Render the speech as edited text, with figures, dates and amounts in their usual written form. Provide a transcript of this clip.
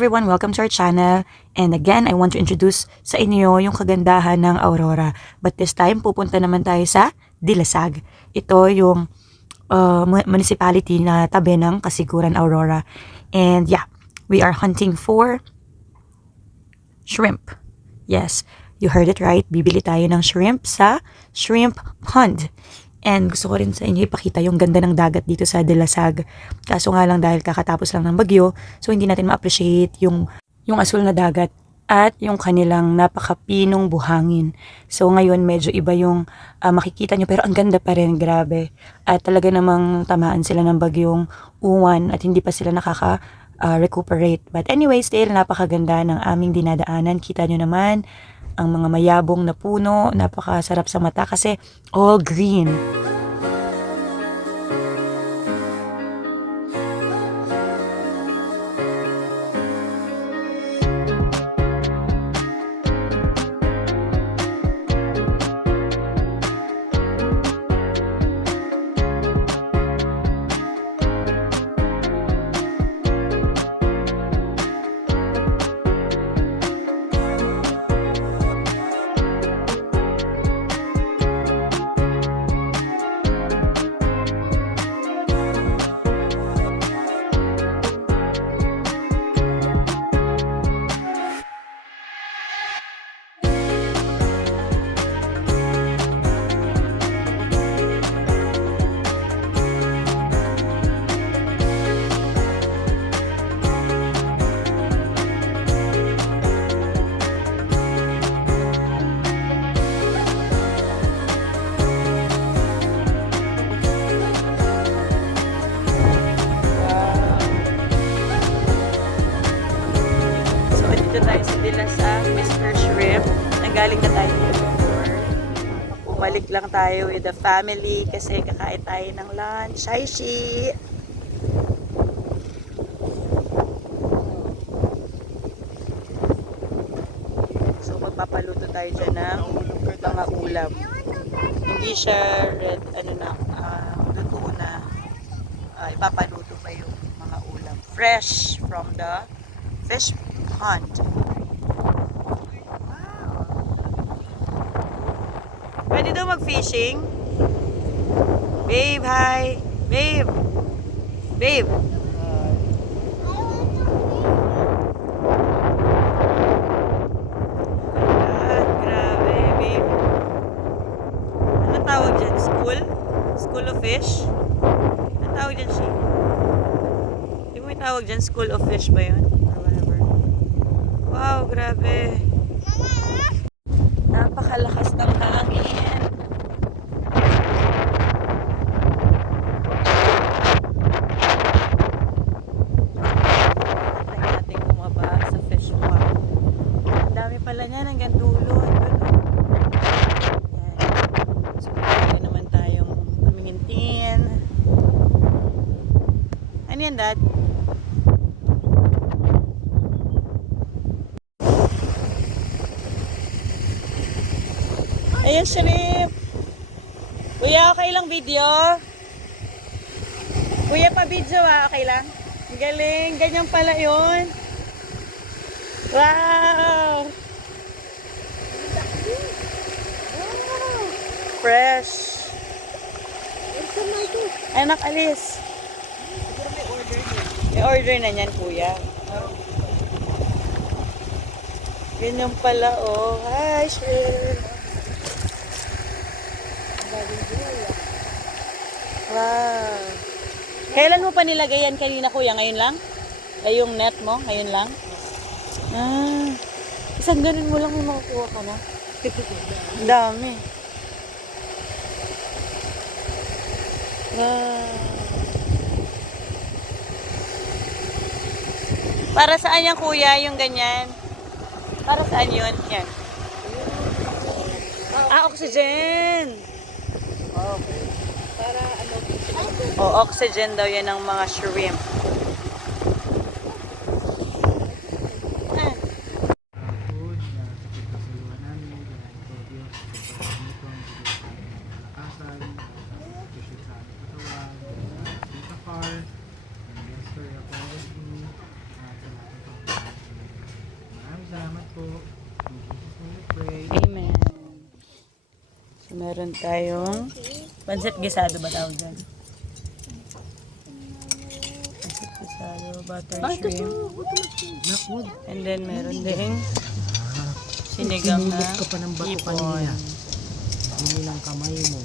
everyone! Welcome to our channel. And again, I want to introduce sa inyo yung kagandahan ng Aurora. But this time, pupunta naman tayo sa Dilasag. Ito yung municipality na tabi ng Kasiguran, Aurora. And yeah, we are hunting for shrimp. Yes, you heard it right. Bibili tayo ng shrimp sa shrimp pond. And gusto ko rin sa inyo ipakita yung ganda ng dagat dito sa Dilasag. Kaso nga lang dahil kakatapos lang ng bagyo, so hindi natin ma-appreciate yung asul na dagat at yung kanilang napakapinong buhangin. So ngayon medyo iba yung makikita nyo, pero ang ganda pa rin, grabe. At talaga namang tamaan sila ng bagyong uwan at hindi pa sila recuperate. But anyway, still napakaganda ng aming dinadaanan. Kita nyo naman ang mga mayabong na puno, napakasarap sa mata kasi all green. Dito tayo sa Dilasag, Mr. Shrimp. Nanggaling na tayo before. Bumalik lang tayo with the family kasi kakain tayo ng lunch. Hi, Shi! So, magpapaluto tayo dyan ng mga ulam. Hindi siya red, luto na. Ipapaluto pa yung mga ulam. Fresh from the fish pond. Pwede daw mag-fishing? Babe, hi! Babe! Babe! Grabe, babe. Ano tawag dyan? School? School of fish? Ano tawag dyan, Shi? Hindi mo may tawag dyan? School of fish ba yun? Wow, grabe. Napakalakas ng hangin. Try natin bumaba sa fish pond. Ang dami pala niyan hanggang dulo. Yan. So, pwede naman tayong tumingintin. Ano yan, Dad? Ayan, shrimp. Kuya, okay lang video? Kuya, pa-video okay lang? Galing, ganyan pala yun. Wow! Fresh. Anak, alis. May order na niyan, kuya. Ganyan pala, oh. Hi, shrimp. Wow. Kailan mo pa nilagay yan kanina, kuya? Ngayon lang? Ay, yung net mo? Ngayon lang? Isang ganun mo lang may makukuha ka na. Ang dami. Wow. Para saan yan, kuya? Yung ganyan? Para saan yun? Yan. Oxygen! Okay. Para ano? Oxygen daw yan ng mga shrimp. Salamat po. In Jesus' name we pray. Amen. So, meron tayong pancit gisado ba tawag dyan? Pancit gisado, butter shrimp. Naku, And then, meron ding sinigang na sinulog ka pa ng bato hipon. kanina. Hindi lang kamay mo.